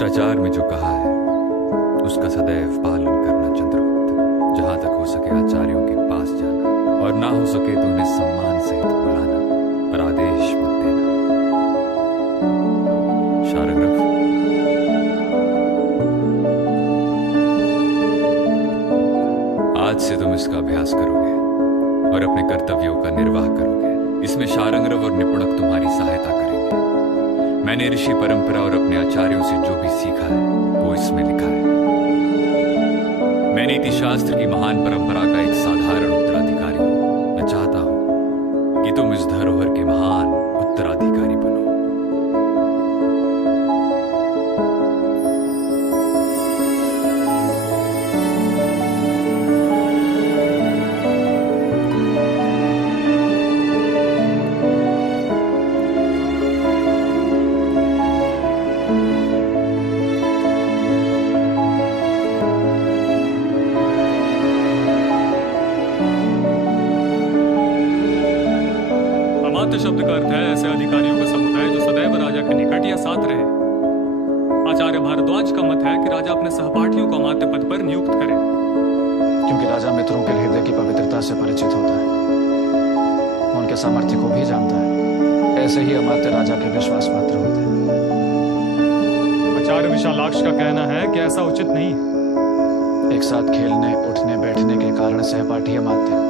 शिष्टाचार में जो कहा है उसका सदैव पालन करना चंद्रगुप्त। जहां तक हो सके आचार्यों के पास जाना, और ना हो सके तो उन्हें सम्मान सहित बुलाना, पर आदेश मत देना। शारंग्रफ, आज से तुम इसका अभ्यास करोगे और अपने कर्तव्यों का निर्वाह करोगे। इसमें शारंग्रव और निपुणक तुम्हारी सहायता करेंगे। मैंने ऋषि परंपरा और अपने आचार्यों से जो भी सीखा है वो इसमें लिखा है। मैं नीति शास्त्र की महान परंपरा का एक साधारण उत्तराधिकारी हूं। मैं चाहता हूं कि तुम इस धरोहर के महान उत्तराधिकारी बनो। शब्द का अर्थ है ऐसे अधिकारियों का समुदाय जो सदैव राजा के निकट या साथ रहे। आचार्य भारद्वाज का मत है कि राजा अपने सहपाठियों को अमात्य पद पर नियुक्त करे, क्योंकि राजा मित्रों के हृदय की पवित्रता से परिचित होता है, उनके सामर्थ्य को भी जानता है। ऐसे ही अमात्य राजा के विश्वास पात्र होते हैं। आचार्य विशालाक्ष का कहना है कि ऐसा उचित नहीं है। एक साथ खेलने, उठने, बैठने के कारण सहपाठी अमात्य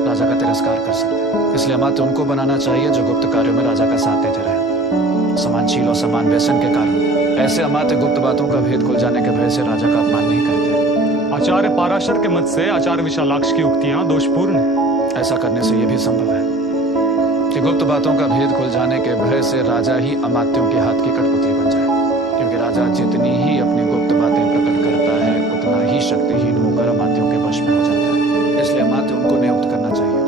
राजा का तिरस्कार कर सकते हैं। इसलिए अमात्य उनको बनाना चाहिए जो गुप्त कार्यों में राजा का साथ देते रहे। समान और समान व्यसन के कारण ऐसे अमात्य गुप्त बातों का भेद खुल जाने के भय से राजा का अपमान नहीं करते। आचार्य पाराशर के मत से आचार्य विशालाक्ष की उक्तियां दोषपूर्ण हैं। ऐसा करने से यह भी संभव है कि गुप्त बातों का भेद खुल जाने के भय से राजा ही अमात्यों के हाथ की कठपुतली बन जाए, क्योंकि राजा जितनी ही अपनी गुप्त बातें प्रकट करता है उतना ही शक्तिहीन होकर अमात्यों के वश में हो जाता है। इसलिए अमात्य उनको नियुक्त करना चाहिए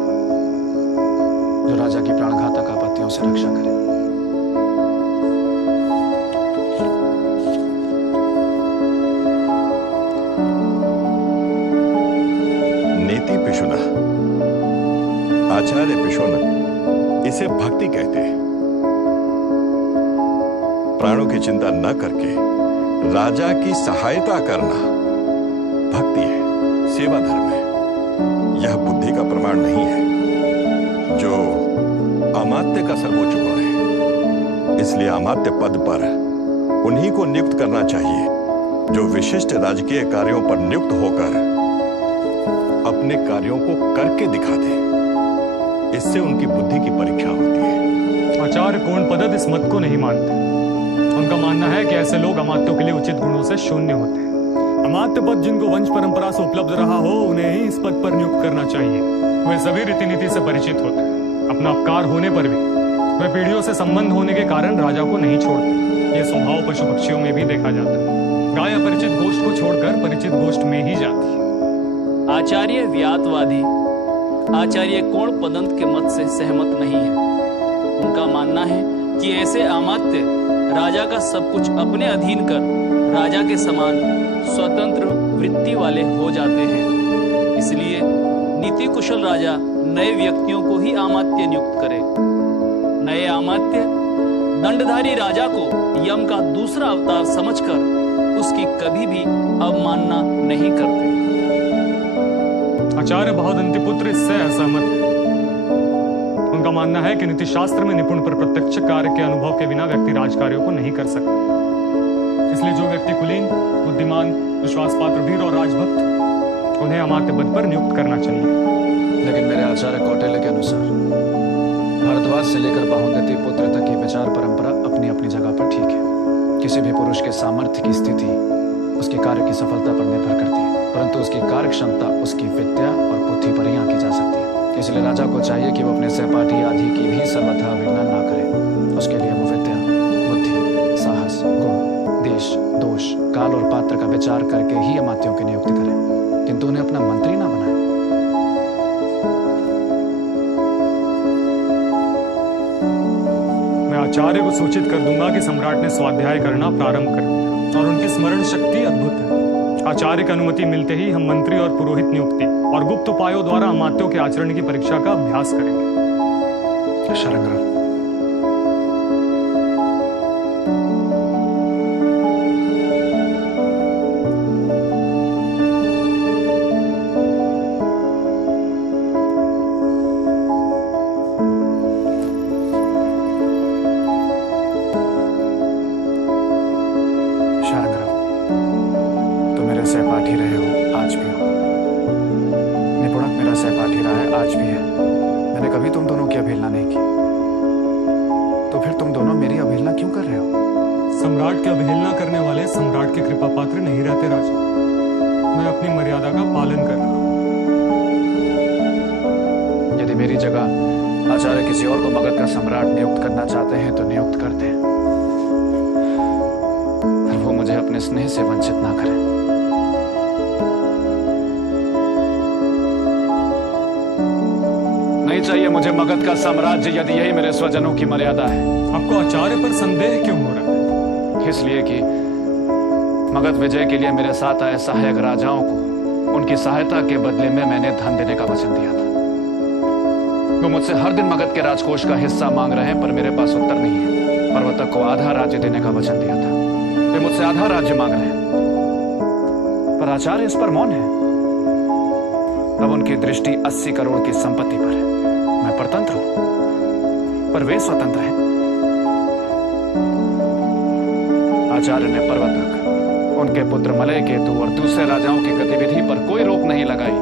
जो राजा की प्राणघातक आपत्तियों से रक्षा करे। नीति पिशुना, आचार्य पिशुना, इसे भक्ति कहते हैं। प्राणों की चिंता न करके राजा की सहायता करना भक्ति है, सेवा धर्म है। यह बुद्धि का प्रमाण नहीं है जो अमात्य का सर्वोच्च गुण है। इसलिए अमात्य पद पर उन्हीं को नियुक्त करना चाहिए जो विशिष्ट राजकीय कार्यों पर नियुक्त होकर अपने कार्यों को करके दिखा दे। इससे उनकी बुद्धि की परीक्षा होती है। आचार्य कोणपदद इस मत को नहीं मानते। उनका मानना है कि ऐसे लोग अमात्यों के लिए उचित गुणों से शून्य होते हैं। अमात्य पद जिनको वंश परंपरा से उपलब्ध रहा हो उन्हें ही इस पद पर नियुक्त करना चाहिए। वे सभी रीति नीति से परिचित होते हैं। अपना अपकार होने पर भी वे पीढ़ियों से संबंध होने के कारण राजा को नहीं छोड़ते। यह स्वभाव पशु पक्षियों में भी देखा जाता है। गाय अपरिचित गोष्ठ को छोड़कर परिचित गोष्ठ में ही जाती है। आचार्य व्यातवादी आचार्य कोणपदंत के मत से सहमत नहीं है। उनका मानना है कि ऐसे अमात्य राजा का सब कुछ अपने अधीन कर राजा के समान स्वतंत्र वृत्ति वाले हो जाते हैं। इसलिए नीति कुशल राजा नए व्यक्तियों को ही अमात्य नियुक्त करे। नए अमात्य दंडधारी राजा को यम का दूसरा अवतार समझकर उसकी कभी भी अवमानना नहीं करते। आचार्य बहुदंती पुत्र इससे असहमत है। उनका मानना है कि नीति शास्त्र में निपुण पर प्रत्यक्ष कार्य के अनुभव के बिना व्यक्ति राजकार्यों को नहीं कर सकता। इसलिए जो व्यक्ति कुलीन, बुद्धिमान, विश्वासपात्र, वीर और राजभक्त उन्हें अमात्य पद पर नियुक्त करना चाहिए। लेकिन मेरे आचार्य कौटिल्य के अनुसार भारद्वाज से लेकर बहुदंती पुत्र तक की विचार परंपरा अपनी अपनी जगह पर ठीक है। किसी भी पुरुष के सामर्थ्य की स्थिति उसके कार्य की सफलता पर निर्भर करती है, परंतु उसकी कार्य क्षमता उसकी विद्या और बुद्धि पर ही आंकी जा सकती है। इसलिए राजा को चाहिए कि वो अपने सहपाठी आदि की भी सर्वथा अवहेलना ना करे। उसके लिए वो विद्या, बुद्धि, साहस, गुण, देश, दोष, काल और पात्र का विचार करके ही अमात्यों की नियुक्ति करे, किंतु उन्हें अपना मंत्री ना बनाए। मैं आचार्य को सूचित कर दूंगा कि सम्राट ने स्वाध्याय करना प्रारंभ कर दिया और उनकी स्मरण शक्ति अद्भुत है। आचार्य की अनुमति मिलते ही हम मंत्री और पुरोहित नियुक्ति और गुप्त उपायों द्वारा अमात्यों के आचरण की परीक्षा का अभ्यास करेंगे। शारंग्रफ, सहपाठी रहे हो, आज भी हो। निपुणक मेरा सहपाठी रहा है, आज भी है। मैंने कभी तुम दोनों की अवहेलना नहीं की। तो फिर तुम दोनों मेरी अवहेलना क्यों कर रहे हो? सम्राट की अवहेलना करने वाले सम्राट के कृपा पात्र नहीं रहते राजा। मैं अपनी मर्यादा का पालन कर रहा हूँ। यदि मेरी जगह आचार्य किसी और को मगध का सम्राट नियुक्त करना चाहते हैं तो नियुक्त कर दें, पर वो मुझे अपने स्नेह से वंचित ना करें। नहीं चाहिए मुझे मगध का साम्राज्य यदि यही मेरे स्वजनों की मर्यादा है। आपको आचार्य पर संदेह क्यों हो रहा है? इसलिए कि मगध विजय के लिए मेरे साथ आए सहायक राजाओं को उनकी सहायता के बदले में मैंने धन देने का वचन दिया था। वो मुझसे हर दिन मगध के राजकोष का हिस्सा मांग रहे हैं, पर मेरे पास उत्तर नहीं है। पर्वतक को आधा राज्य देने का वचन दिया था, वे मुझसे आधा राज्य मांग रहे हैं, पर आचार्य इस पर मौन है। अब उनकी दृष्टि 80 करोड़ की संपत्ति पर है। मैं परतंत्र हूं, पर वे स्वतंत्र हैं। आचार्य ने पर्वतक, उनके पुत्र मलय केतु और दूसरे राजाओं की गतिविधि पर कोई रोक नहीं लगाई,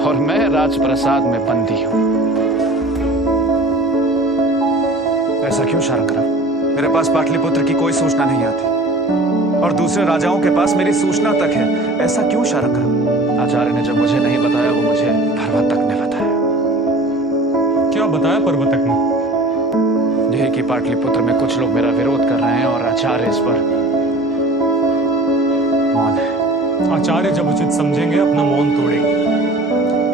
और मैं राजप्रसाद में बंदी हूं। ऐसा क्यों शारंगराव? मेरे पास पाटलिपुत्र की कोई सूचना नहीं आती और दूसरे राजाओं के पास मेरी सूचना तक है। ऐसा क्यों शारंगराव? आचार्य ने जब मुझे नहीं बताया, वो मुझे पर्वतक ने बताया। क्या बताया पर्वतक ने? यही कि पाटलिपुत्र में कुछ लोग मेरा विरोध कर रहे हैं और आचार्य इस पर मौन है। आचार्य जब उचित समझेंगे अपना मौन तोड़ेंगे।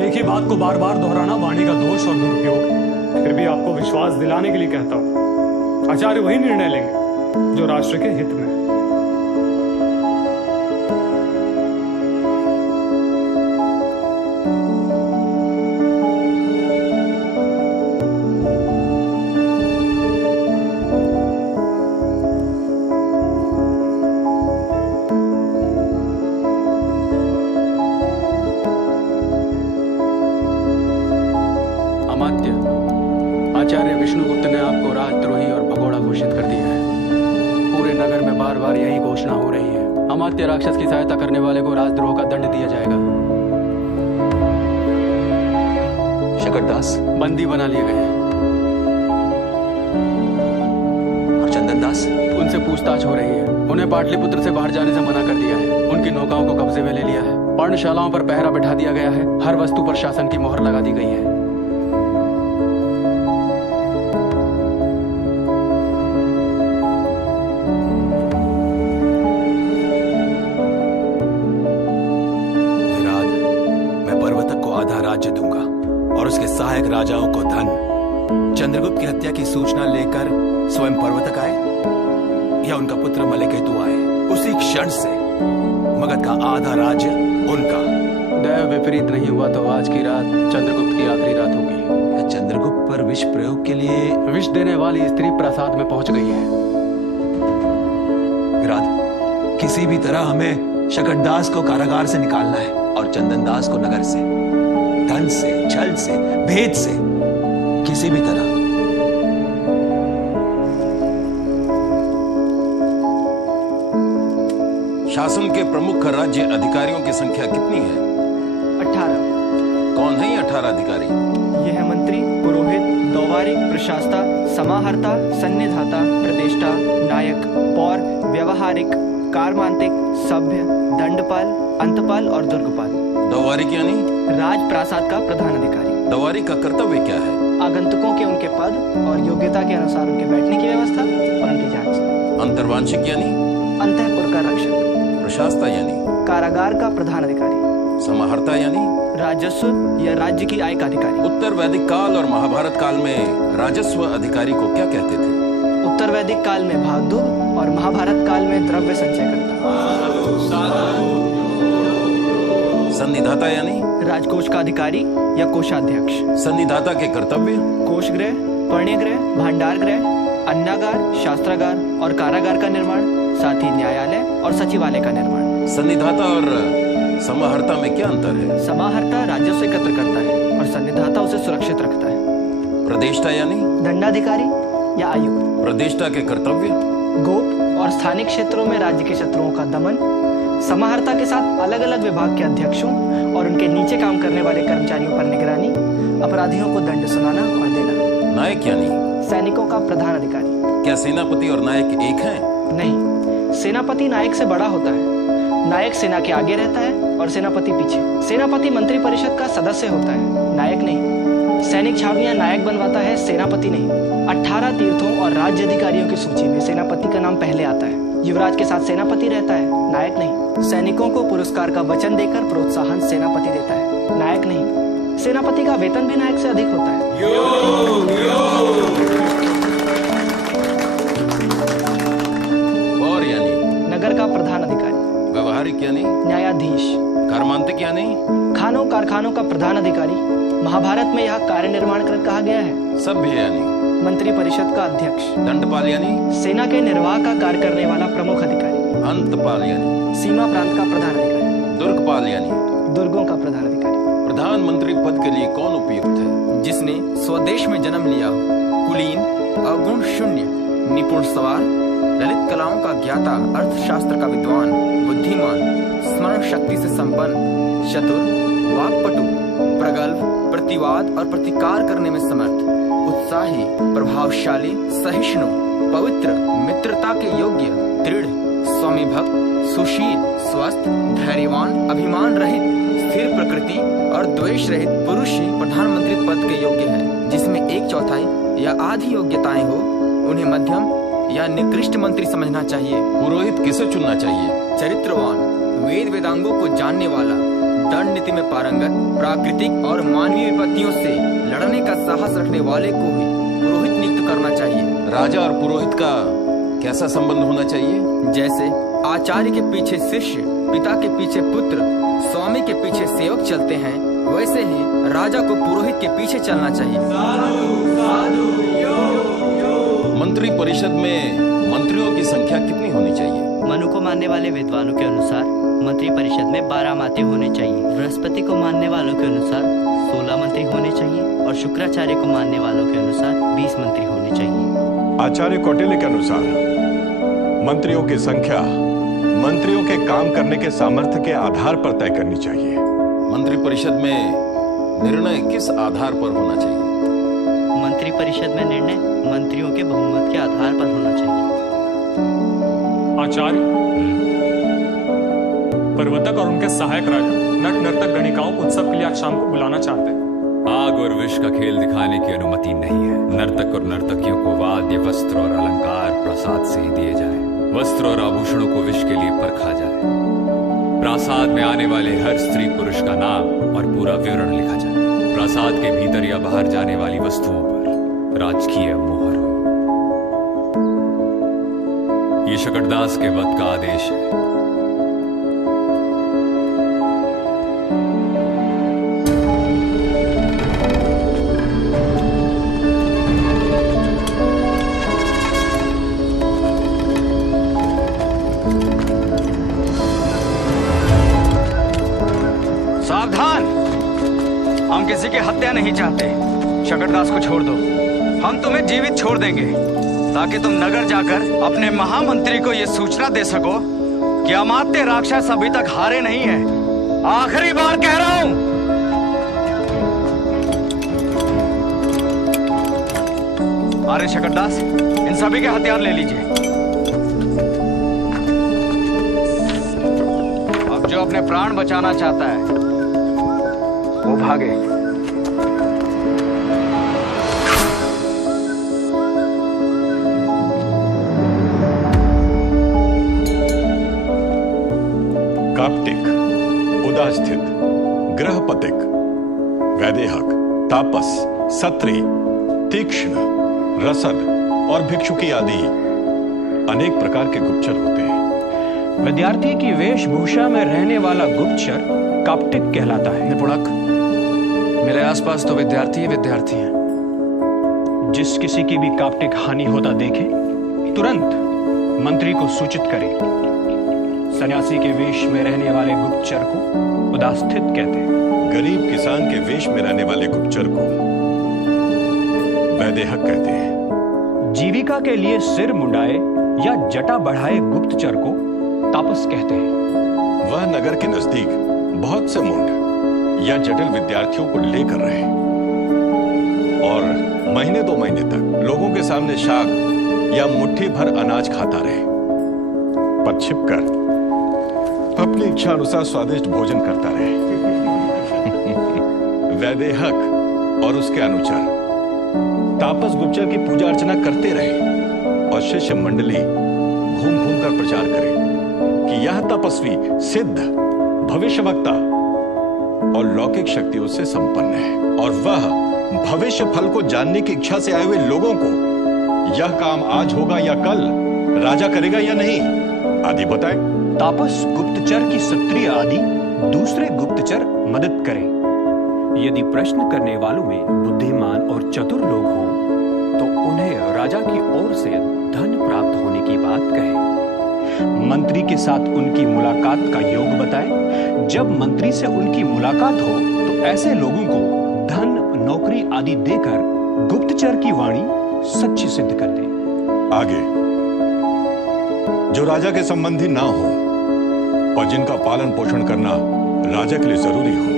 एक ही बात को बार बार दोहराना वाणी का दोष और दुरुपयोग है। फिर भी आपको विश्वास दिलाने के लिए कहता हूं, आचार्य वही निर्णय लेंगे जो राष्ट्र के हित में है। आचार्य विष्णुगुप्त ने आपको राजद्रोही और भगोड़ा घोषित कर दिया है। पूरे नगर में बार बार यही घोषणा हो रही है। अमात्य राक्षस की सहायता करने वाले को राजद्रोह का दंड दिया जाएगा। शकटदास बंदी बना लिए गए हैं। और चंदन दास? उनसे पूछताछ हो रही है। उन्हें पाटलिपुत्र से बाहर जाने से मना कर दिया है। उनकी नौकाओं को कब्जे में ले लिया है। पर्णशालाओं पर पहरा बैठा दिया गया है। हर वस्तु पर शासन की मोहर लगा दी गई है। राज्य दूंगा और उसके सहायक राजाओं को धन। चंद्रगुप्त की हत्या की सूचना लेकर स्वयं पर्वतक आए या उनका पुत्र मलयकेतु आए, उसी क्षण से मगध का आधा राज्य उनका। दैव विपरीत नहीं हुआ तो आज की रात चंद्रगुप्त की आखिरी रात होगी। या चंद्रगुप्त पर विष प्रयोग के लिए विष देने वाली स्त्री प्रासाद में पहुंच गई है। विराट, किसी भी तरह हमें शकटदास को कारागार से निकालना है और चंदन दास को नगर से। धन से, छल से, भेद से, किसी भी तरह। शासन के प्रमुख राज्य अधिकारियों की संख्या कितनी है? 18। कौन है ये 18 अधिकारी? ये है मंत्री, पुरोहित, दौवारिक, प्रशास्ता, समाहर्ता, सन्निधाता, प्रदेष्टा, नायक, पौर, व्यवहारिक, कार्मांतिक, सभ्य, दंडपाल, अंतपाल और दुर्गपाल। दौवारिक यानी? राजप्रासाद का प्रधान अधिकारी। दौवारिक का कर्तव्य क्या है? आगंतुकों के उनके पद और योग्यता के अनुसार उनके बैठने की व्यवस्था और उनकी जांच। अंतर्वांशिक यानी? अंतःपुर का रक्षक। प्रशास्ता यानी? कारागार का प्रधान अधिकारी। समाहर्ता यानी? राजस्व या राज्य की आय का अधिकारी। उत्तर वैदिक काल और महाभारत काल में राजस्व अधिकारी को क्या कहते थे? उत्तर वैदिक काल में भागदुग और महाभारत काल में द्रव्य संचय करता। सन्निधाता यानी? राजकोष का अधिकारी या कोषाध्यक्ष। सन्निधाता के कर्तव्य? कोषगृह, पर्णगृह, भंडार गृह, अन्नागार, शास्त्रागार और कारागार का निर्माण, साथ ही न्यायालय और सचिवालय का निर्माण। सन्निधाता और समाहर्ता में क्या अंतर है? समाहर्ता राजस्व एकत्र करता है और सन्निधाता उसे सुरक्षित रखता है। प्रदेष्टा यानी? दंडाधिकारी या आयुक्त। प्रदेष्टा के कर्तव्य? गोप और स्थानिक क्षेत्रों में राज्य के शत्रुओं का दमन, समाहर्ता के साथ अलग अलग विभाग के अध्यक्षों और उनके नीचे काम करने वाले कर्मचारियों पर निगरानी, अपराधियों को दंड सुनाना और देना। नायक यानी सैनिकों का प्रधान अधिकारी। क्या सेनापति और नायक एक हैं? नहीं, सेनापति नायक से बड़ा होता है। नायक सेना के आगे रहता है और सेनापति पीछे। सेनापति मंत्री परिषद का सदस्य होता है, नायक नहीं। सैनिक छावनियां नायक बनवाता है, सेनापति नहीं। 18 तीर्थों और राज्य अधिकारियों की सूची में सेनापति का नाम पहले आता है। युवराज के साथ सेनापति रहता है, नायक नहीं। सैनिकों को पुरस्कार का वचन देकर प्रोत्साहन सेनापति देता है, नायक नहीं। सेनापति का वेतन भी नायक से अधिक होता है। और यानी नगर का प्रधान अधिकारी। व्यवहारिक यानी न्यायाधीश। कर्मांतक यानी खानों कारखानों का प्रधान अधिकारी। महाभारत में यह कार्य निर्माण कर कहा गया है। सभ्य यानी मंत्री परिषद का अध्यक्ष। दंडपाल यानी सेना के निर्वाह का कार्य करने वाला प्रमुख अधिकारी। अंतपाल यानी सीमा प्रांत का प्रधान अधिकारी। दुर्गपाल यानी दुर्गों का प्रधान अधिकारी। प्रधानमंत्री पद के लिए कौन उपयुक्त है? जिसने स्वदेश में जन्म लिया हो, कुलीन, अवगुण शून्य, निपुण सवार, ललित कलाओं का ज्ञाता, अर्थशास्त्र का विद्वान, बुद्धिमान, स्मरण शक्ति से संपन्न, चतुर, वाक्पटु, प्रगल्भ, प्रतिवाद और प्रतिकार करने में समर्थ, उत्साही, प्रभावशाली, सहिष्णु, पवित्र, मित्रता के योग्य, दृढ़, स्वामी भक्त, सुशील, स्वस्थ, धैर्यवान, अभिमान रहित, स्थिर प्रकृति और द्वेष रहित पुरुष ही प्रधानमंत्री पद के योग्य है। जिसमें 1/4 या आधी योग्यताएं हो, उन्हें मध्यम या निकृष्ट मंत्री समझना चाहिए। पुरोहित किसे चुनना चाहिए? चरित्रवान, वेद वेदांगों को जानने वाला, दंड नीति में पारंगत, प्राकृतिक और मानवीय विपत्तियों से लड़ने का साहस रखने वाले को ही पुरोहित नियुक्त करना चाहिए। राजा और पुरोहित का कैसा संबंध होना चाहिए? जैसे आचार्य के पीछे शिष्य, पिता के पीछे पुत्र, स्वामी के पीछे सेवक चलते हैं, वैसे ही राजा को पुरोहित के पीछे चलना चाहिए। मंत्री परिषद में मंत्रियों की संख्या कितनी होनी चाहिए? मनु को मानने वाले विद्वानों के अनुसार मंत्री परिषद में 12 माते होने चाहिए। बृहस्पति को मानने वालों के अनुसार 16 मंत्री होने चाहिए और शुक्राचार्य को मानने वालों के अनुसार 20 मंत्री होने चाहिए। आचार्य कौटिल्य के अनुसार मंत्रियों की संख्या मंत्रियों के काम करने के सामर्थ्य के आधार पर तय करनी चाहिए। मंत्री परिषद में निर्णय किस आधार पर होना चाहिए? मंत्री परिषद में निर्णय मंत्रियों के बहुमत के आधार पर होना चाहिए। आचार्य, पर्वतक और उनके सहायक राजा नट नर्तक गणिकाओं को उत्सव के लिए आज शाम को बुलाना चाहते हैं। आग और विष का खेल दिखाने की अनुमति नहीं है। नर्तक और नर्तकियों को वाद्य, वस्त्र और अलंकार प्रसाद से ही दिए जाए। वस्त्र और आभूषणों को विष के लिए परखा जाए। प्रासाद में आने वाले हर स्त्री पुरुष का नाम और पूरा विवरण लिखा जाए। प्रासाद के भीतर या बाहर जाने वाली वस्तुओं पर राजकीय मोहर हो। ये शकटदास के वध का आदेश है। सावधान! हम किसी की हत्या नहीं चाहते। शकटदास को छोड़ दो, हम तुम्हें जीवित छोड़ देंगे ताकि तुम नगर जाकर अपने महामंत्री को यह सूचना दे सको कि अमात्य राक्षस अभी तक हारे नहीं हैं। आखिरी बार कह रहा हूं। अरे शकटदास, इन सभी के हथियार ले लीजिए। अब जो अपने प्राण बचाना चाहता है वो भागे। काप्टिक, उदास्थित, गृहपतिक, वैदेहक, तापस, सत्री, तीक्ष्ण, रसद और भिक्षुकी आदि अनेक प्रकार के गुप्तचर होते हैं। विद्यार्थी की वेशभूषा में रहने वाला गुप्तचर काप्टिक कहलाता है। निपुणक, मेरे आसपास तो विद्यार्थी ही विद्यार्थी हैं। जिस किसी की भी काप्टिक हानि होता देखे तुरंत मंत्री को सूचित करे। सन्यासी के वेश में रहने वाले गुप्तचर को उदास्थित कहते हैं। गरीब किसान के वेश में रहने वाले गुप्तचर को वैदेहक कहते हैं। जीविका के लिए सिर मुंडाए या जटा बढ़ाए गुप्तचर को तापस कहते हैं। वह नगर के नजदीक बहुत से मुंड या जटिल विद्यार्थियों को लेकर रहे और महीने 2 महीने तक लोगों के सामने शाक या मुट्ठी भर अनाज खाता रहे, पर छिपकर अपनी इच्छा अनुसार स्वादिष्ट भोजन करता रहे। वैदेहक और उसके अनुचर तापस गुप्तचर की पूजा अर्चना करते रहे और शिष्य मंडली घूम घूम कर प्रचार करे कि यह तपस्वी सिद्ध, भविष्यवक्ता और लौकिक शक्तियों से संपन्न है और वह भविष्य फल को जानने की इच्छा से आए हुए लोगों को यह काम आज होगा या कल राजा करेगा या नहीं आदि बताए। तापस गुप्तचर की क्षत्रिय आदि दूसरे गुप्तचर मदद करें। यदि प्रश्न करने वालों में बुद्धिमान और चतुर लोग हों तो उन्हें राजा की ओर से धन प्राप्त होने की बात कहें। मंत्री के साथ उनकी मुलाकात का योग बताएं। जब मंत्री से उनकी मुलाकात हो तो ऐसे लोगों को धन, नौकरी आदि देकर गुप्तचर की वाणी सच्ची सिद्ध कर दे। आगे जो राजा के संबंधी ना हो और जिनका पालन पोषण करना राजा के लिए जरूरी हो,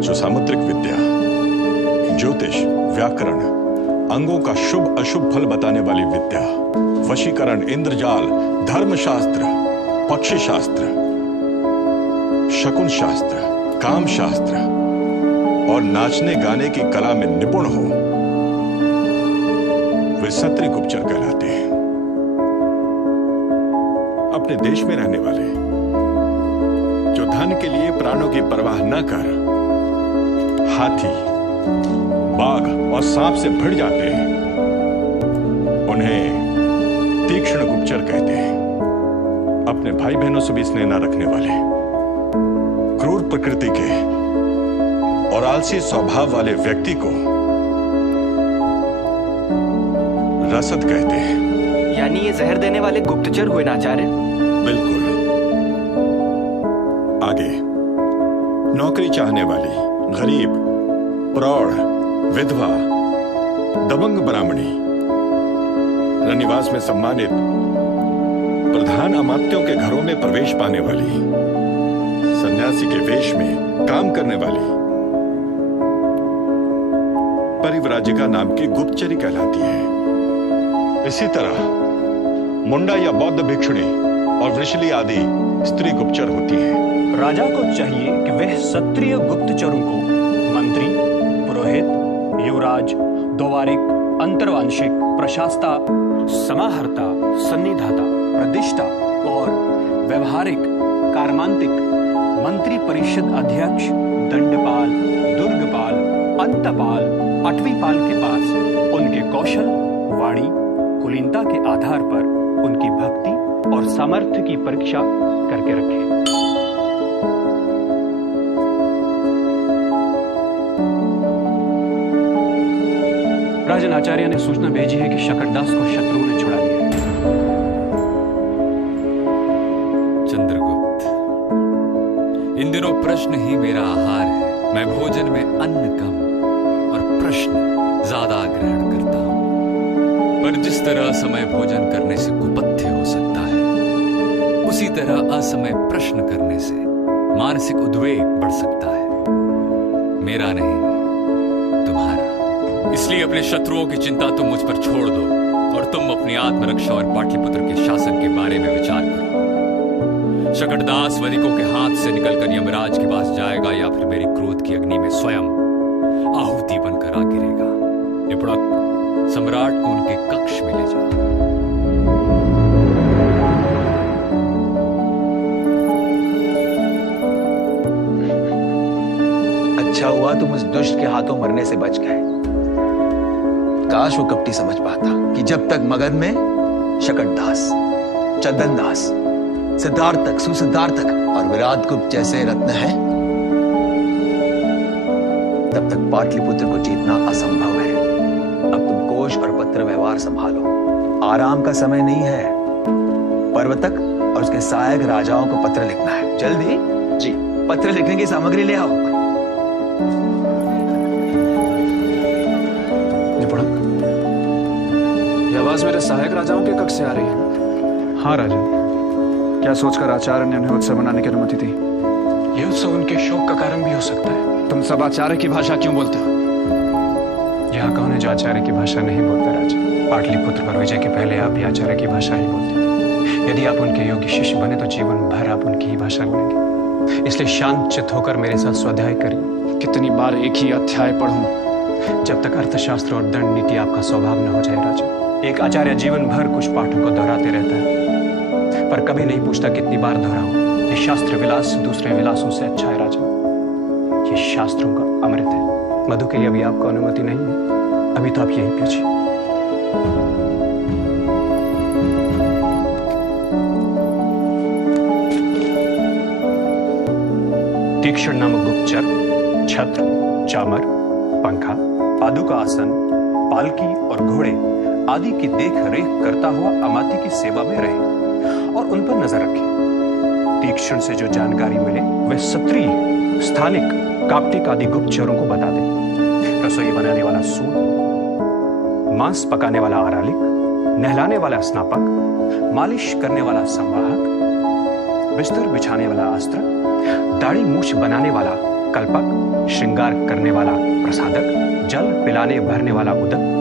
जो सामुद्रिक विद्या, ज्योतिष, व्याकरण, अंगों का शुभ अशुभ फल बताने वाली विद्या, वशीकरण, इंद्रजाल, धर्मशास्त्र, पक्षी शास्त्र, शकुन शास्त्र, काम शास्त्र और नाचने गाने की कला में निपुण हो, वे क्षत्रिय गुप्तचर कहलाते हैं। अपने देश में रहने वाले जो धन के लिए प्राणों की परवाह न कर हाथी, बाघ और सांप से भिड़ जाते हैं, उन्हें तीक्ष्ण गुप्तचर कहते हैं। अपने भाई बहनों से भी स्नेह न रखने वाले, क्रूर प्रकृति के और आलसी स्वभाव वाले व्यक्ति को रसद कहते हैं। यानी ये जहर देने वाले गुप्तचर हुए ना आचार्य? बिल्कुल। आगे नौकरी चाहने वाली, गरीब, प्रौढ़, विधवा, दबंग ब्राह्मणी, रनिवास में सम्मानित प्रधान अमात्यों के घरों में प्रवेश पाने वाली, सन्यासी के वेश में काम करने वाली परिव्राजिका नाम की गुप्तचरी कहलाती है। इसी तरह मुंडा या बौद्ध भिक्षुणी और वृषली आदि स्त्री गुप्तचर होती है। राजा को चाहिए कि वह क्षत्रिय गुप्तचरों को मंत्री, पुरोहित, युवराज, द्वारिक, अंतर्वांशिक, प्रशास्ता, समाहर्ता, सन्निधाता, प्रतिष्ठा और व्यवहारिक, कार्मांतिक, मंत्री परिषद अध्यक्ष, दंडपाल, दुर्गपाल, अंतपाल, 8वीं पाल के पास उनके कौशल, वाणी, कुलीनता के आधार पर उनकी भक्ति और सामर्थ्य की परीक्षा करके रखे। राजन आचार्य ने सूचना भेजी है कि शकरदास को शत्रुओं ने छुड़ा लिया है। चंद्रगुप्त, इन दिनों प्रश्न ही मेरा आहार है। मैं भोजन में अन्न कम और प्रश्न ज्यादा ग्रहण करता हूं। पर जिस तरह असमय भोजन करने से कुपथ्य हो सकता है, उसी तरह असमय प्रश्न करने से मानसिक उद्वेग बढ़ सकता है। मेरा नहीं, तुम्हारा। इसलिए अपने शत्रुओं की चिंता तुम मुझ पर छोड़ दो और तुम अपनी आत्मरक्षा और पाटलिपुत्र के शासन के बारे में विचार करो। शकटदास वधिकों के हाथ से निकलकर यमराज के पास जाएगा या फिर मेरी क्रोध की अग्नि में स्वयं आहुति बनकर आ गिरेगा। निपुणक, सम्राट को उनके कक्ष में ले जाओ। अच्छा हुआ तुम उस दुष्ट के हाथों मरने से बच गए। काश वो कपटी समझ पाता कि जब तक मगध में शकटदास, चंदनदास, सिद्धार्थक, सुसिद्धार्थक और विराटगुप्त जैसे रत्न हैं, तब तक पाटलिपुत्र को जीतना असंभव है। अब तुम कोश और पत्र व्यवहार संभालो। आराम का समय नहीं है। पर्वतक और उसके सहायक राजाओं को पत्र लिखना है। जल्दी जी, पत्र लिखने की सामग्री ले आओ। आवाज मेरे सहायक राजाओं के कक्ष से आ रही है। हाँ राजन। क्या सोचकर आचार्य ने उन्हें उत्सव मनाने की अनुमति दी? ये उत्सव उनके शोक का कारण भी हो सकता है। तुम सब आचार्य की भाषा क्यों बोलते हो? यहाँ कौन है जो आचार्य की भाषा नहीं बोलता राजन? पाटलिपुत्र पर विजय के पहले आप भी आचार्य की भाषा ही बोलते थे। यदि आप उनके योग्य शिष्य बने तो जीवन भर आप उनकी ही भाषा बोलेंगे। इसलिए शांत चित्त होकर मेरे साथ स्वाध्याय करिए। कितनी बार एक ही अध्याय पढ़ूं? जब तक अर्थशास्त्र और दंड नीति आपका स्वभाव न हो जाए राजन। एक आचार्य जीवन भर कुछ पाठों को दोहराते रहता है, पर कभी नहीं पूछता कितनी बार दोहराऊं। ये शास्त्र विलास दूसरे विलासों से अच्छा है राजन। ये शास्त्रों का अमृत है। मधु के लिए अभी आपको अनुमति नहीं है, अभी तो आप यही पीछे। तीक्ष्ण नामक गुप्तचर छत्र, चामर, पंखा, पादुका आसन, पालकी और घोड़े आदि की देख रेख करता हुआ अमात्य की सेवा में रहे और उन पर नजर रखे। तीक्ष्ण से जो जानकारी मिले वह क्षत्रिय, स्थानिक, काप्टिक आदि गुप्तचरों को बता दे। रसोई बनाने वाला सूद, मांस पकाने वाला आरालिक, नहलाने वाला स्नापक, मालिश करने वाला संवाहक, बिस्तर बिछाने वाला अस्त्र, दाढ़ी मूछ बनाने वाला कल्पक, श्रृंगार करने वाला प्रसादक, जल पिलाने भरने वाला उदक,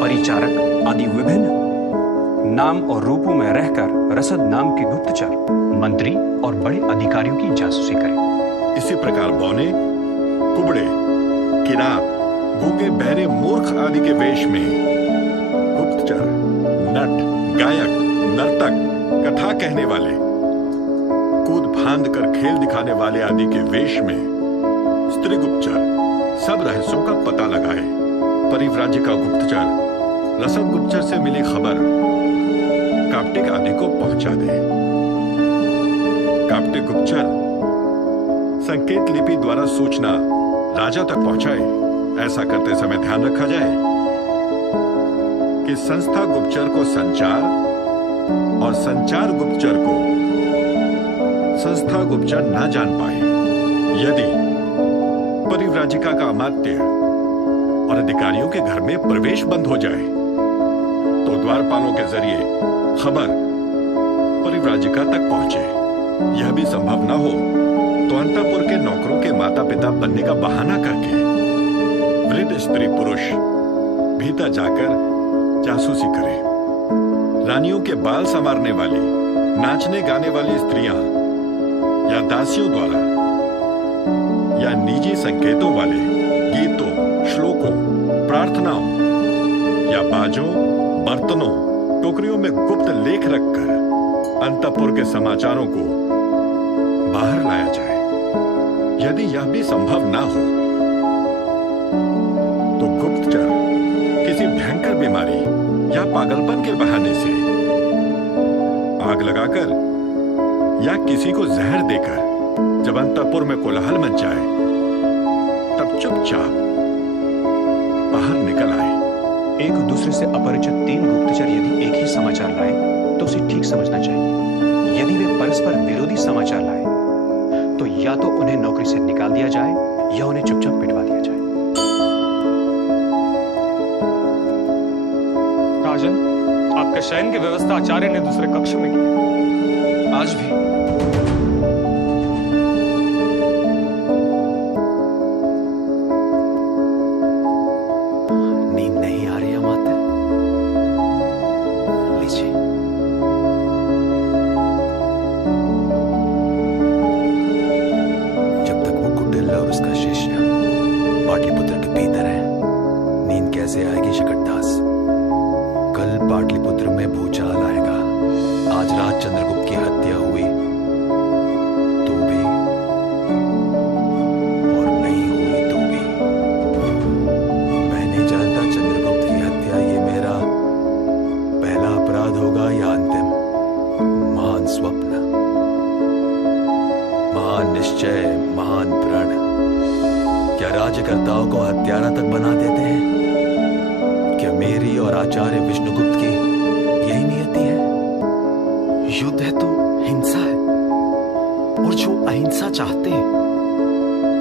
परिचारक आदि विभिन्न नाम और रूपों में रहकर रसद नाम के गुप्तचर मंत्री और बड़े अधिकारियों की जासूसी करें। इसी प्रकार बौने, कुबड़े, किरात, गूंगे, बहरे, मूर्ख आदि के वेश में गुप्तचर, नट, गायक, नर्तक, कथा कहने वाले, कूद फांद कर खेल दिखाने वाले आदि के वेश में स्त्री गुप्तचर सब रहस्यों का पता लगाए। परिव्राज्य का गुप्तचर रसद गुप्तचर से मिली खबर काप्टिक आदि को पहुंचा दे। काप्टिक गुप्तचर संकेत लिपि द्वारा सूचना राजा तक पहुंचाए। ऐसा करते समय ध्यान रखा जाए कि संस्था गुप्तचर को संचार और संचार गुप्तचर को संस्था गुप्तचर न जान पाए। यदि परिव्राजिका का अमात्य और अधिकारियों के घर में प्रवेश बंद हो जाए तो द्वारपालों के जरिए खबर परिव्राजिका तक पहुंचे। यह भी संभव न हो तो अंतःपुर के नौकरों के माता पिता बनने का बहाना करके वृद्ध स्त्री पुरुष भीतर जाकर जासूसी करें। रानियों के बाल संवारने वाली, नाचने गाने वाली स्त्रियां या दासियों द्वारा या निजी संकेतों वाले गीतों, श्लोकों, प्रार्थनाओं या बाजों, बर्तनों, टोकरियों में गुप्त लेख रखकर अंतःपुर के समाचारों को बाहर लाया जाए। यदि यह भी संभव ना हो तो गुप्तचर किसी भयंकर बीमारी या पागलपन के बहाने से आग लगाकर या किसी को जहर देकर जब अंतःपुर में कोलाहल मच जाए तब चुपचाप बाहर निकल आए। एक दूसरे से अपरिचित तीन गुप्तचर यदि एक ही समाचार लाए तो उसे ठीक समझना चाहिए। यदि वे परस्पर विरोधी समाचार लाए तो या तो उन्हें नौकरी से निकाल दिया जाए या उन्हें चुपचाप पिटवा दिया जाए। राजन, आपके शयन की व्यवस्था आचार्य ने दूसरे कक्ष में की। आज भी नींद नहीं आ रही है माते? लीजिए। जब तक वो कुटिल और उसका शिष्य पाटलिपुत्र के भीतर है, नींद कैसे आएगी शकटदास? कल पाटलिपुत्र में भूचाल आएगा। आज रात चंद्रगुप्त की हत्या हुई तो भी और नहीं हुई तो भी मैं नहीं जानता चंद्रगुप्त की हत्या ये मेरा पहला अपराध होगा या अंतिम। महान स्वप्न, महान निश्चय, महान प्रण क्या राज्यकर्ताओं को हत्यारा तक बना देते हैं? क्या मेरी और आचार्य विष्णुगुप्त की यही नियति है? युद्ध है तो हिंसा है, और जो अहिंसा चाहते हैं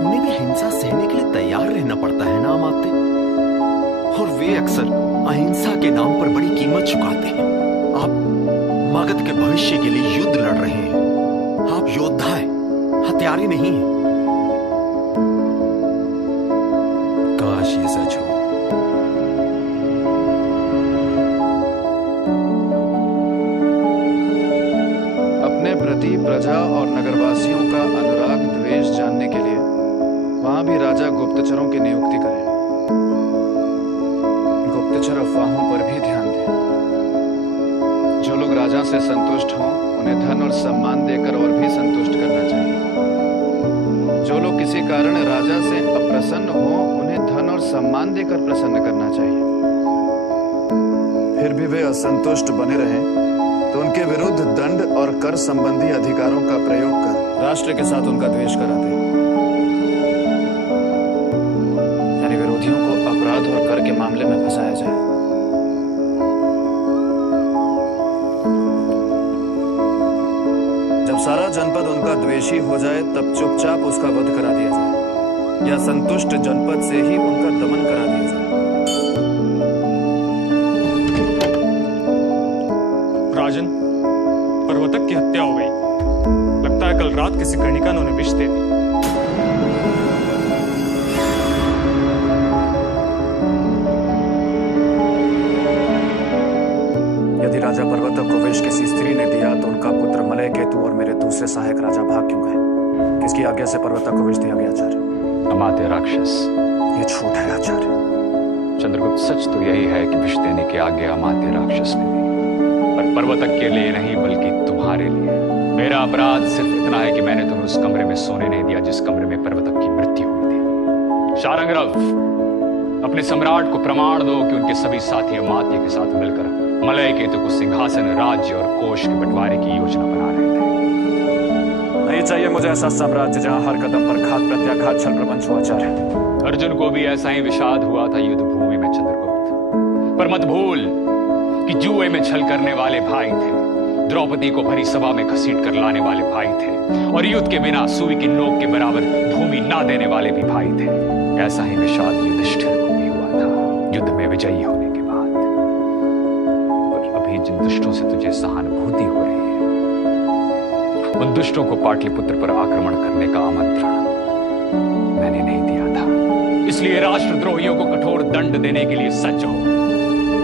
उन्हें भी हिंसा सहने के लिए तैयार रहना पड़ता है ना माते। और वे अक्सर अहिंसा के नाम पर बड़ी कीमत चुकाते हैं। आप मगध के भविष्य के लिए युद्ध लड़ रहे हैं। आप योद्धा हैं, हत्यारे नहीं हैं। काश ये सच हो। अपने प्रति प्रजा और नगरवासियों का अनुराग द्वेष जानने के लिए वहां भी राजा गुप्तचरों की नियुक्ति करें। गुप्तचर अफवाहों पर भी ध्यान दें। जो लोग राजा से संतुष्ट हों उन्हें धन और सम्मान देकर और भी संतुष्ट करना चाहिए। जो लोग किसी कारण राजा से अप्रसन्न हों उन्हें धन और सम्मान देकर प्रसन्न करना चाहिए। फिर भी वे असंतुष्ट बने रहें तो उनके विरुद्ध दंड और कर संबंधी अधिकारों का प्रयोग कर राष्ट्र के साथ उनका द्वेष कराते हैं। यानी विरोधियों को अपराध और कर के मामले में फंसाया जाए। जब सारा जनपद उनका द्वेषी हो जाए तब चुपचाप उसका वध करा दिया जाए या संतुष्ट जनपद से ही उनका दमन करा दिया जाए। राजन, पर्वतक की हत्या हो गई। लगता है कल रात किसी कर्णिका ने उन्हें विष दे दी। यदि राजा पर्वतक को विष किसी स्त्री ने दिया तो उनका पुत्र मलय केतु और मेरे दूसरे सहायक राजा भाग क्यों गए? किसकी आज्ञा से पर्वतक को विष दिया गया आचार्य? अमात्य राक्षस। ये झूठ है आचार्य। चंद्रगुप्त, सच तो यही है कि विष देने की आज्ञा अमात्य राक्षस ने दी, पर पर्वतक के लिए नहीं बल्कि तुम्हारे लिए। मेरा अपराध सिर्फ इतना है कि मैंने तुम्हें उस कमरे में सोने नहीं दिया जिस कमरे में पर्वतक की मृत्यु हुई थी। शारंगरव, अपने सम्राट को प्रमाण दो कि उनके सभी साथी अमात्य के साथ मिलकर मलय केतु को सिंहासन, राज्य और कोष के बंटवारे की योजना बना रहे थे। नहीं चाहिए मुझे ऐसा साम्राज्य जहां हर कदम पर घात प्रत्याघात छल प्रपंच हो आचार्य। अर्जुन को भी ऐसा ही विषाद हुआ था युद्ध भूमि में चंद्रगुप्त। पर मत भूल कि जुए में छल करने वाले भाई थे, द्रौपदी को भरी सभा में घसीट कर लाने वाले भाई थे, और युद्ध के बिना सुई की नोक के बराबर भूमि ना देने वाले भी भाई थे। ऐसा ही विषाद युधिष्ठिर को भी हुआ था युद्ध में विजयी होने के बाद। पर अभी जिन दुष्टों से तुझे सहानुभूति हो रही है, उन दुष्टों को पाटलिपुत्र पर आक्रमण करने का आमंत्रण मैंने नहीं दिया था। इसलिए राष्ट्रद्रोहियों को कठोर दंड देने के लिए सज्ज हो।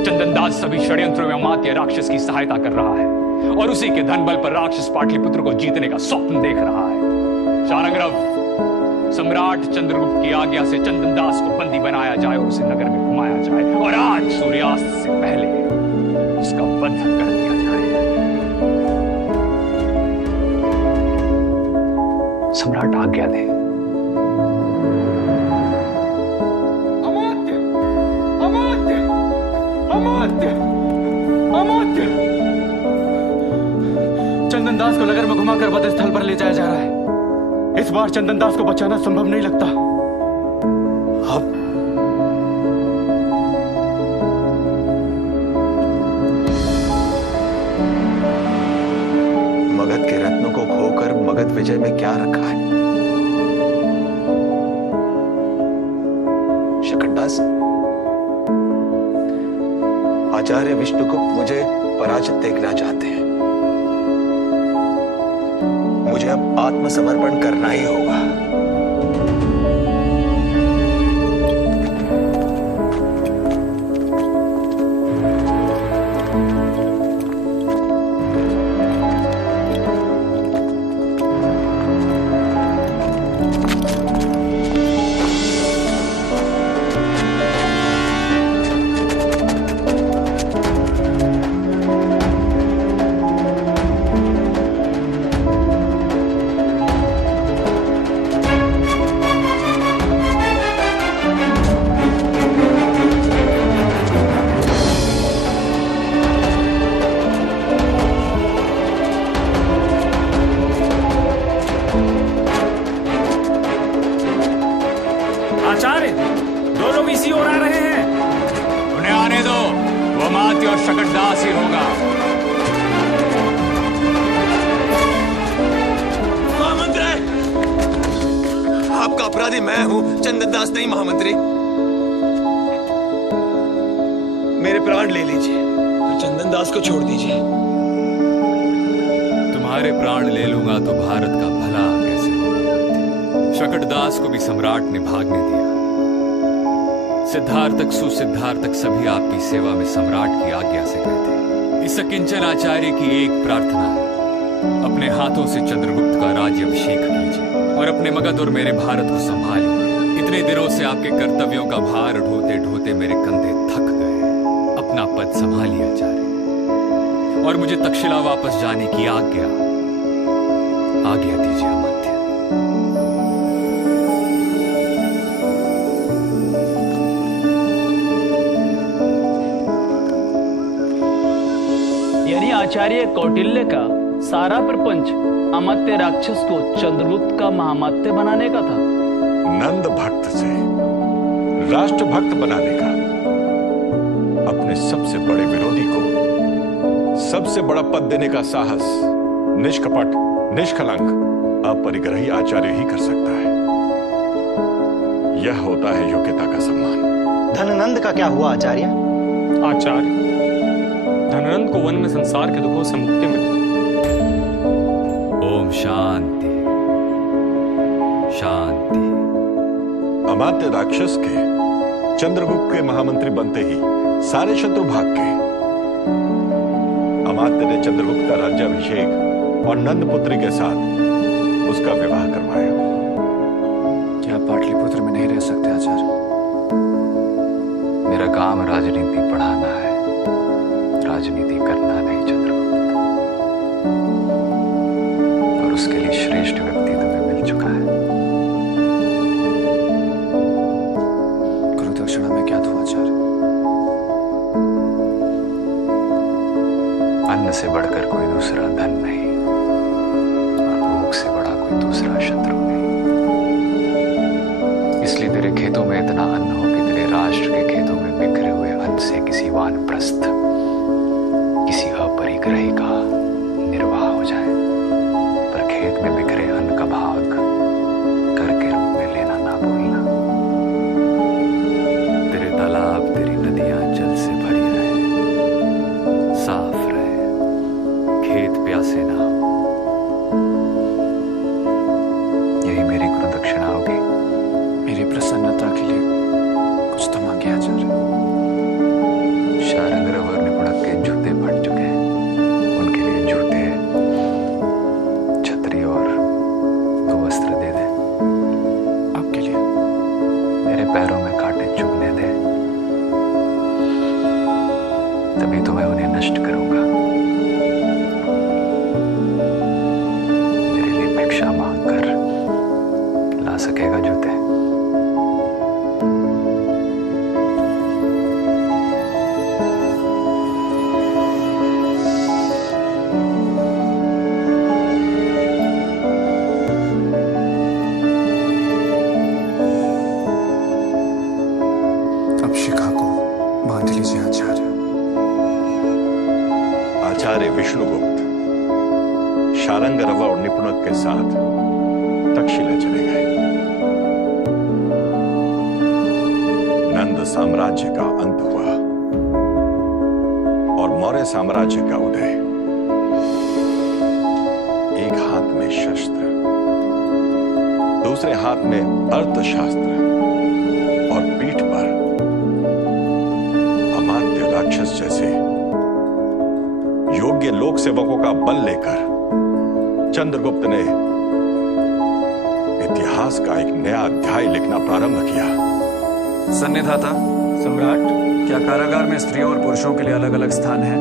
चंदनदास सभी षड्यंत्रों में अमात्य राक्षस की सहायता कर रहा है और उसी के धन बल पर राक्षस पाटलिपुत्र को जीतने का स्वप्न देख रहा है। शारंगरव, सम्राट चंद्रगुप्त की आज्ञा से चंदनदास को बंदी बनाया जाए और उसे नगर में घुमाया जाए, और आज सूर्यास्त से पहले उसका वध कर दिया जाए। सम्राट आज्ञा दे। अमात्य! चंदनदास को नगर में घुमाकर वध स्थल पर ले जाया जा रहा है। इस बार चंदनदास को बचाना संभव नहीं लगता। अब मगध के रत्नों को खोकर मगध विजय में क्या रखा है? शकटदास, आचार्य विष्णुगुप्त मुझे पराजित देखना चाहते हैं। मुझे अब आत्मसमर्पण करना ही होगा। अपराधी मैं हूं, चंदनदास नहीं महामंत्री। मेरे प्राण ले लीजिए और चंदन दास को छोड़ दीजिए। तुम्हारे प्राण ले लूंगा तो भारत का भला कैसे होगा? शकट दास को भी सम्राट ने भागने दिया। सिद्धार्थक सुसिद्धार्थक सभी आपकी सेवा में सम्राट की आज्ञा से गए थे। इस किंचन आचार्य की एक प्रार्थना है, अपने हाथों से चंद्रगुप्त का राज्याभिषेक कीजिए और अपने मगध और मेरे भारत को संभालिए। इतने दिनों से आपके कर्तव्यों का भार ढोते ढोते मेरे कंधे थक गए। अपना पद संभालिए आचार्य और मुझे तक्षशिला वापस जाने की आज्ञा दीजिए अमात्य। यानी आचार्य कौटिल्य का सारा प्रपंच अमात्य राक्षस को चंद्रगुप्त का महामात्य बनाने का था। नंद भक्त से राष्ट्र भक्त बनाने का, अपने सबसे बड़े विरोधी को सबसे बड़ा पद देने का साहस निष्कपट, निष्कलंक, अपरिग्रही आचार्य ही कर सकता है। यह होता है योग्यता का सम्मान। धननंद का क्या हुआ आचार्य? आचार्य, धननंद को वन में संसार के दुखों से मुक्ति मिली। ओम शांति शांति। अमात्य राक्षस के चंद्रगुप्त के महामंत्री बनते ही सारे शत्रु भाग गए। अमात्य ने चंद्रगुप्त का राज्याभिषेक और नंद पुत्री के साथ उसका विवाह करवाया। क्या पाटलिपुत्र में नहीं रह सकते आचार्य? मेरा काम राजनीति पढ़ाना है, राजनीति करना नहीं चंद्रगुप्त। और उसके लिए श्रेष्ठ व्यक्ति तुम्हें मिल चुका है। गुरुदक्षिणा में क्या दूं आचार्य? अन्न से बढ़कर कोई दूसरा धन नहीं और भूख से बड़ा कोई दूसरा शत्रु नहीं। इसलिए तेरे खेतों में इतना अन्न हो कि तेरे राष्ट्र के खेतों में बिखरे हुए अन्न से किसी वानप्रस्थ, किसी अपरिग्रही का निर्वाह हो जाए। पर खेत में बिखरे अन्न का भाग कर के रूप में लेना ना भूलना। तेरे तालाब, तेरी नदियां जल से भरी रहे, साफ रहे, खेत प्यासे ना हो। यही मेरी गुरु दक्षिणा होगी। मेरी प्रसन्नता के लिए कुछ तो मांगे आचार्य। शारंग रव और निपुणक के जूते फट चुके हैं, उनके लिए जूते, छतरी और 2 वस्त्र दे दे। आपके लिए? मेरे पैरों में कांटे चुभने दे, तभी तो मैं उन्हें नष्ट करूंगा। मेरे लिए भिक्षा मांगकर ला सकेगा जूते? अब शिखा को बांध लीजिए आचार्य। आचार्य विष्णुगुप्त शारंग रव और निपुणक के साथ तक्षशिला चले गए। नंद साम्राज्य का अंत हुआ और मौर्य साम्राज्य का उदय। एक हाथ में शस्त्र, दूसरे हाथ में अर्थशास्त्र और पीठ पर अमात्य राक्षस जैसे योग्य लोक सेवकों का बल लेकर चंद्रगुप्त ने इतिहास का एक नया अध्याय लिखना प्रारंभ किया। सन्निधाता सम्राट। क्या कारागार में स्त्रियों और पुरुषों के लिए अलग अलग स्थान है?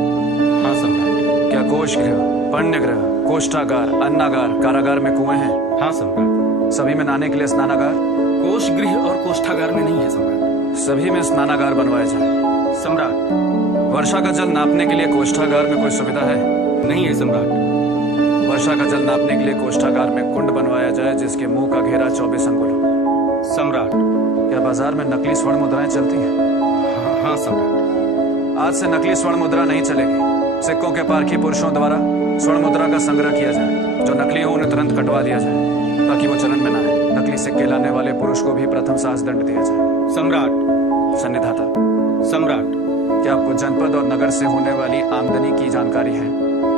हाँ सम्राट। क्या कोष गृह, पण्यगृह, कोष्ठागार, अन्नागार, कारागार में कुएं हैं? हाँ सम्राट। सभी में नहाने के लिए स्नानागार? कोष गृह और कोष्ठागार में नहीं है सम्राट। सभी में स्नानागार बनवाए जाए। सम्राट। वर्षा का जल नापने के लिए कोष्ठागार में कोई सुविधा है? नहीं है सम्राट। वर्षा का जल नापने के लिए कोष्ठागार में कुंड बनवाया जाए जिसके मुंह का घेरा 24 अंगुल हो। सम्राट। क्या बाजार में नकली स्वर्ण मुद्राएं चलती हैं? हाँ सम्राट। आज से नकली स्वर्ण मुद्रा नहीं चलेगी। सिक्कों के पारखी पुरुषों द्वारा स्वर्ण मुद्रा का संग्रह किया जाए। जो नकली हो उन्हें तुरंत कटवा दिया जाए ताकि वो चलन में न आए। नकली सिक्के लाने वाले पुरुष को भी प्रथम साहस दंड दिया जाए। सम्राट। सन्निधाता। सम्राट। क्या आपको जनपद और नगर से होने वाली आमदनी की जानकारी है?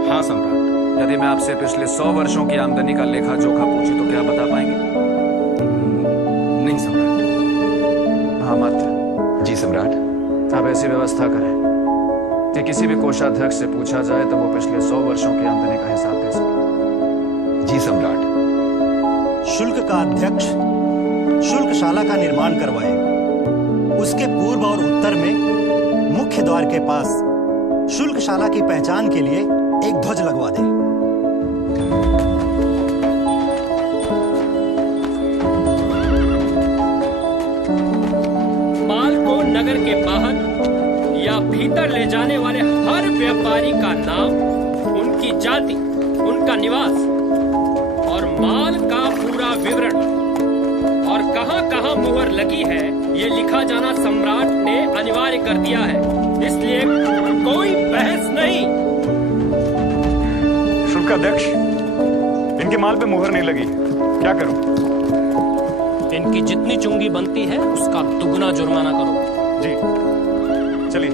हाँ सम्राट। यदि मैं आपसे पिछले 100 वर्षों की आमदनी का लेखा जोखा पूछूं तो क्या बता पाएंगे? नहीं सम्राट। हाँ मात्र। जी सम्राट। आप ऐसी व्यवस्था करें कि किसी भी कोषाध्यक्ष से पूछा जाए तो वो पिछले 100 वर्षों की आमदनी का हिसाब दे सके। जी सम्राट। शुल्क का अध्यक्ष शुल्कशाला का निर्माण करवाए। उसके पूर्व और उत्तर में मुख्य द्वार के पास शुल्कशाला की पहचान के लिए एक ध्वज लगवा दे। माल को नगर के बाहर या भीतर ले जाने वाले हर व्यापारी का नाम, उनकी जाति, उनका निवास और माल का पूरा विवरण और कहां-कहां मुहर लगी है ये लिखा जाना सम्राट ने अनिवार्य कर दिया है। इसलिए कोई बहस नहीं। शुल्काध्यक्ष, इनके माल पे मुहर नहीं लगी, क्या करूं? इनकी जितनी चुंगी बनती है उसका दुगना जुर्माना करो। जी चलिए।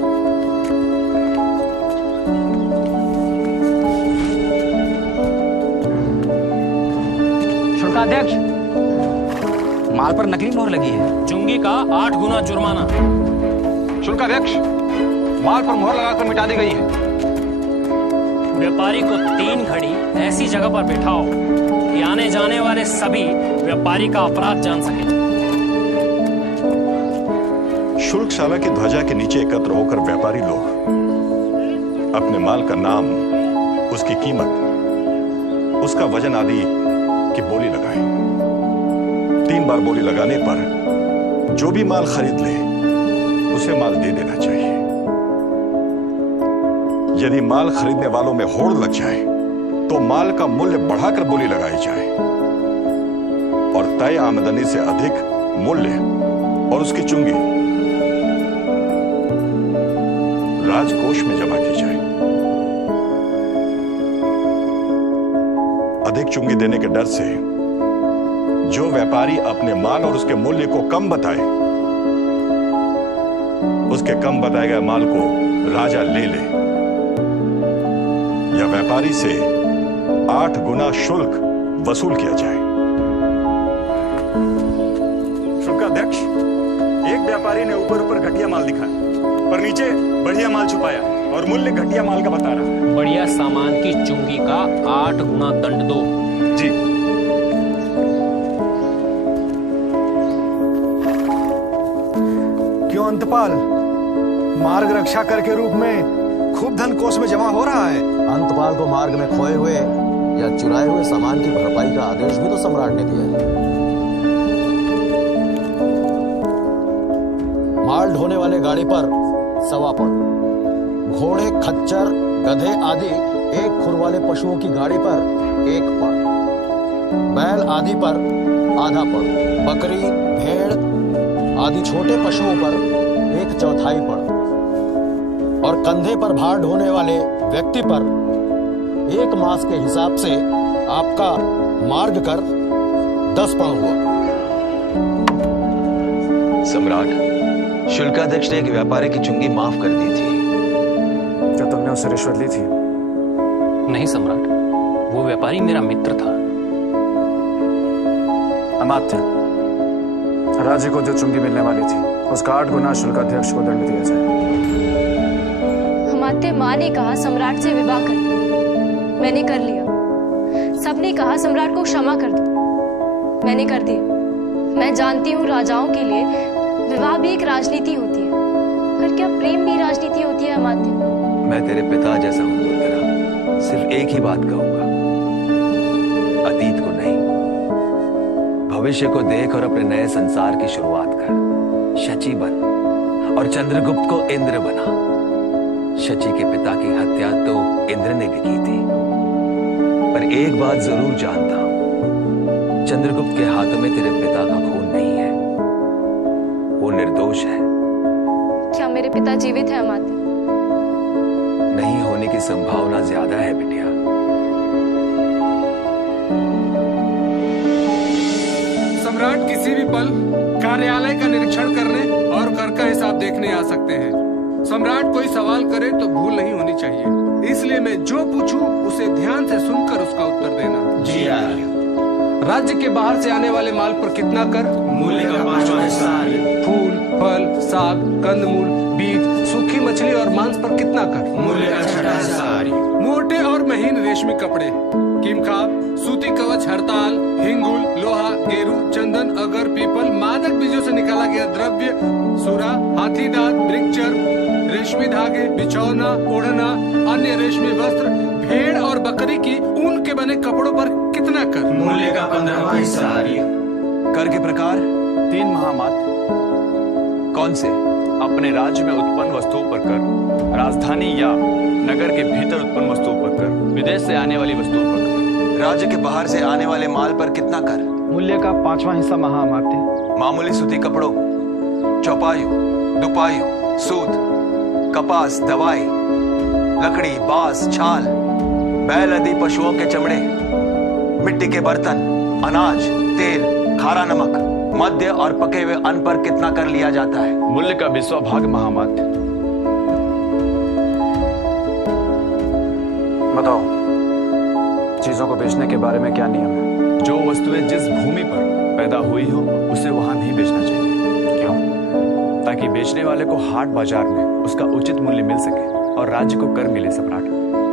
शुल्काध्यक्ष, माल पर नकली मोहर लगी है। चुंगी का 8 गुना जुर्माना। शुल्काध्यक्ष, माल पर मोहर लगाकर मिटा दी गई है। व्यापारी को 3 घड़ी ऐसी जगह पर बैठाओ कि आने जाने वाले सभी व्यापारी का अपराध जान सके। शुल्कशाला की ध्वजा के नीचे एकत्र होकर व्यापारी लोग अपने माल का नाम, उसकी कीमत, उसका वजन आदि की बोली लगाएं। 3 बार बोली लगाने पर जो भी माल खरीद ले उसे माल दे देना चाहिए। यदि माल खरीदने वालों में होड़ लग जाए तो माल का मूल्य बढ़ाकर बोली लगाई जाए और तय आमदनी से अधिक मूल्य और उसकी चुंगी राजकोष में जमा की जाए। अधिक चुंगी देने के डर से जो व्यापारी अपने माल और उसके मूल्य को कम बताए, उसके कम बताए गए माल को राजा ले ले या व्यापारी से 8 गुना शुल्क वसूल किया जाए। शुल्काध्यक्ष, एक व्यापारी ने ऊपर ऊपर घटिया माल दिखाया पर नीचे बढ़िया माल छुपाया और मूल्य घटिया माल का बता रहा। बढ़िया सामान की चुंगी का 8 गुना दंड दो। जी। क्यों अंतपाल, मार्ग रक्षा कर के रूप में खूब धन कोष में जमा हो रहा है। अंतपाल को मार्ग में खोए हुए या चुराए हुए सामान की भरपाई का आदेश भी तो सम्राट ने दिया है। माल ढोने वाले गाड़ी पर 1.25 पड़, घोड़े, खच्चर, गधे आदि 1 खुर वाले पशुओं की गाड़ी पर 1 पड़, बैल आदि पर आधा पड़, बकरी, भेड़ आदि छोटे पशुओं पर 1/4 पड़ और कंधे पर भार ढोने वाले व्यक्ति पर 1 मास के हिसाब से आपका मार्ग कर 10 पड़ हुआ। सम्राट, शुल्काध्यक्ष ने एक व्यापारी की चुंगी माफ कर दी थी। क्या तुमने उससे रिश्वत ली थी? नहीं सम्राट, वो व्यापारी मेरा मित्र था। अमात्य, राज्य को जो चुंगी मिलने वाली थी उसका 8 गुना शुल्काध्यक्ष को दंड दिया जाए। अमात्य, माँ ने कहा सम्राट से विवाह कर लो, मैंने कर लिया। सबने कहा सम्राट को क्षमा कर दो, मैंने कर दिया। मैं जानती हूँ राजाओं के लिए विवाह भी एक राजनीति होती है, पर क्या प्रेम भी राजनीति होती है अमात्य? मैं तेरे पिता जैसा हूं दुर्धरा, सिर्फ एक ही बात कहूंगा, अतीत को नहीं, भविष्य को देख और अपने नए संसार की शुरुआत कर। शची बन और चंद्रगुप्त को इंद्र बना। शची के पिता की हत्या तो इंद्र ने भी की थी, पर एक बात जरूर जानता हूं, चंद्रगुप्त के हाथों में तेरे पिता का खून नहीं है, वो निर्दोष है। क्या मेरे पिता जीवित है अमात्य? नहीं होने की संभावना ज्यादा है बिटिया। सम्राट किसी भी पल कार्यालय का निरीक्षण करने और कर का हिसाब देखने आ सकते हैं। सम्राट कोई सवाल करे तो भूल नहीं होनी चाहिए, इसलिए मैं जो पूछूं उसे ध्यान से सुनकर उसका उत्तर देना। जी आर्य। राज्य के बाहर से आने वाले माल पर कितना कर? मूल्य का 5वां हिस्सा आर्य। फूल, फल, साग, कंदमूल, बीज, सूखी मछली और मांस पर कितना कर? मूल्य का 6वां हिस्सा आर्य। मोटे और महीन रेशमी कपड़े, कीमखाब, सूती कवच, हड़ताल, हिंगुल, लोहा, गेरू, चंदन, अगर, पीपल, मादक बीजों से निकाला गया द्रव्य, सूरा, हाथी दांत, वृक्षचर, रेशमी धागे, बिछौना, ओढ़ना, अन्य रेशमी वस्त्र, भेड़ और बकरी की ऊन के बने कपड़ों पर कितना कर? मूल्य का 15वां हिस्सा आर्य। कर के प्रकार 3 महामात्र। कौन से? अपने राज्य में उत्पन्न वस्तुओं पर कर, राजधानी या नगर के भीतर उत्पन्न वस्तुओं पर कर, विदेश से आने वाली वस्तुओं पर कर। राज्य के बाहर से आने वाले माल पर कितना कर? मूल्य का 5वां हिस्सा महामात्र। मामूली सूती कपड़ों, चौपायु, दुपायु, सूत, कपास, दवाई, लकड़ी, बांस, छाल, बैल आदि पशुओं के चमड़े, मिट्टी के बर्तन, अनाज, तेल, खारा नमक, मद्य और पके हुए अन्न पर कितना कर लिया जाता है? मूल्य का 20वां भाग महामात्र। बताओ, चीजों को बेचने के बारे में क्या नियम है? जो वस्तुएं जिस भूमि पर पैदा हुई हो उसे वहां नहीं बेचना चाहिए। क्यों? ताकि बेचने वाले को हाट बाजार में उसका उचित मूल्य मिल सके और राज्य को कर मिले। सम्राट,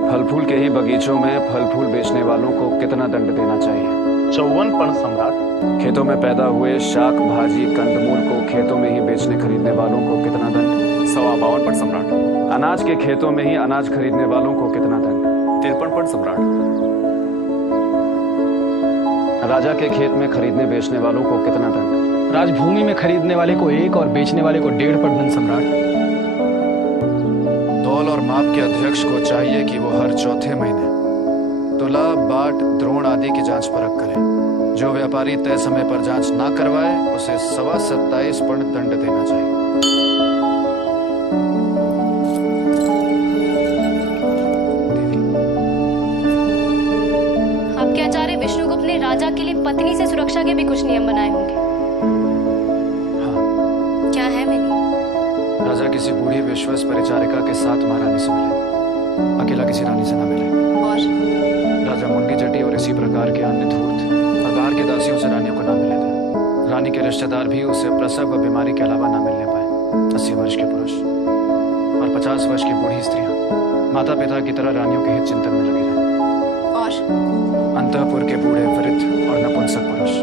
फल फूल के ही बगीचों में फल फूल बेचने वालों को कितना दंड देना चाहिए? 54 पण सम्राट। खेतों में पैदा हुए शाक भाजी कंदमूल को खेतों में ही बेचने खरीदने वालों को कितना दंड? 52 पण सम्राट। अनाज के खेतों में ही अनाज खरीदने वालों को कितना दंड? 53 पण सम्राट। राजा के खेत में खरीदने बेचने वालों को कितना दंड? राजभूमि में खरीदने वाले को 1 और बेचने वाले को 1.5 पण दंड सम्राट। तौल और माप के अध्यक्ष को चाहिए कि वो हर चौथे महीने तुला, बाट, द्रोण आदि की जांच परख करे। जो व्यापारी तय समय पर जांच ना करवाए उसे 27.25 पण दंड देना चाहिए। आपके आचार्य विष्णुगुप्त ने राजा के लिए पत्नी से सुरक्षा के भी कुछ नियम बनाए होंगे। हाँ। क्या है वे नियम? राजा किसी बूढ़ी विश्वस परिचारिका के साथ महारानी से मिले, अकेला किसी रानी से न मिले। और राजा मुंडी जटी और इसी प्रकार के अन्य धूर्त और बाहर के दासियों से रानियों को ना मिले थे। रानी के रिश्तेदार भी उसे प्रसव व बीमारी के अलावा ना मिलने पाए। 80 वर्ष के पुरुष और 50 वर्ष की बूढ़ी स्त्रियां माता पिता की तरह रानियों के हित चिंतन में लगी रहे। और अंतःपुर के बूढ़े, वृद्ध और नपुंसक पुरुष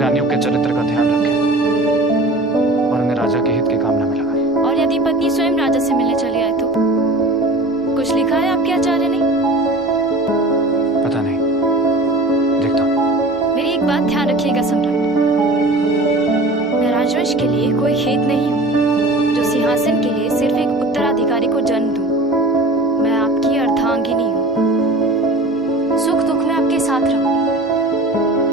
रानियों के चरित्र का ध्यान रखें और उन्हें राजा के हित की कामना में लगाएं। और यदि पत्नी स्वयं राजा से मिलने चली आए तो कुछ लिखा है आपके आचार्य ने? पता नहीं, देखता हूं। मेरी एक बात ध्यान रखिएगा सम्राट, मैं राजवंश के लिए कोई हेत नहीं हूँ जो सिंहासन के लिए सिर्फ एक उत्तराधिकारी को जन्म दूं। मैं आपकी अर्धांगिनी हूँ, सुख दुख में आपके साथ रहूंगी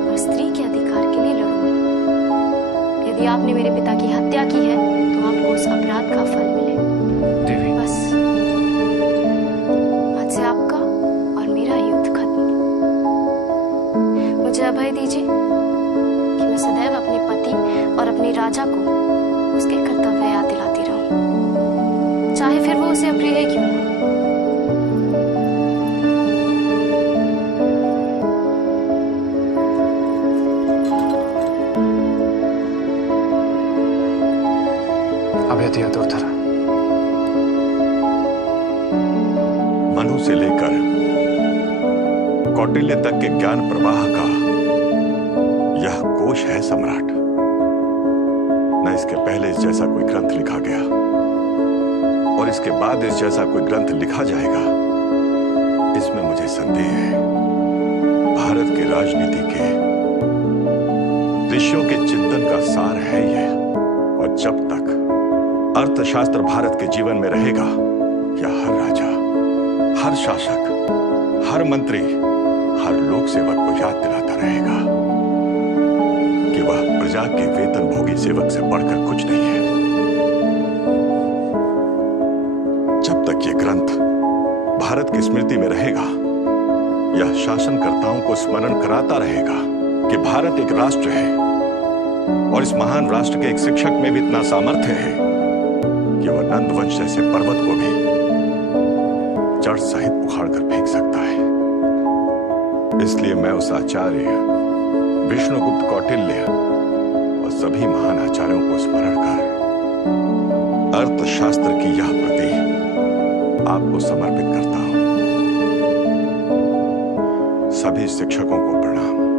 और स्त्री के अधिकार के लिए लड़ूंगी। यदि आपने मेरे पिता की हत्या की है तो आपको उस अपराध का फल मिले। देवी, बस आज से आपका और मेरा युद्ध खत्म। मुझे अभय दीजिए कि मैं सदैव अपने पति और अपने राजा को उसके कर्तव्य याद दिलाती रहूं, चाहे फिर वो उसे अप्रिय क्यों ना। अभेद्य दुर्धर मनु से लेकर कौटिल्य तक के ज्ञान प्रवाह का यह कोश है सम्राट। न इसके पहले इस जैसा कोई ग्रंथ लिखा गया और इसके बाद इस जैसा कोई ग्रंथ लिखा जाएगा, इसमें मुझे संदेह है। भारत की राजनीति के ऋषियों के चिंतन का सार है यह, और जब तक अर्थशास्त्र भारत के जीवन में रहेगा, यह हर राजा, हर शासक, हर मंत्री, हर लोक सेवक को याद दिलाता रहेगा कि वह प्रजा के वेतन भोगी सेवक से बढ़कर कुछ नहीं है। जब तक यह ग्रंथ भारत की स्मृति में रहेगा, यह शासनकर्ताओं को स्मरण कराता रहेगा कि भारत एक राष्ट्र है और इस महान राष्ट्र के एक शिक्षक में भी इतना सामर्थ्य है कि वह नंदवंश जैसे पर्वत को भी जड़ सहित उखाड़ कर फेंक सकता है। इसलिए मैं उस आचार्य विष्णुगुप्त कौटिल्य और सभी महान आचार्यों को स्मरण कर अर्थशास्त्र की यह प्रति आपको समर्पित करता हूं। सभी शिक्षकों को प्रणाम।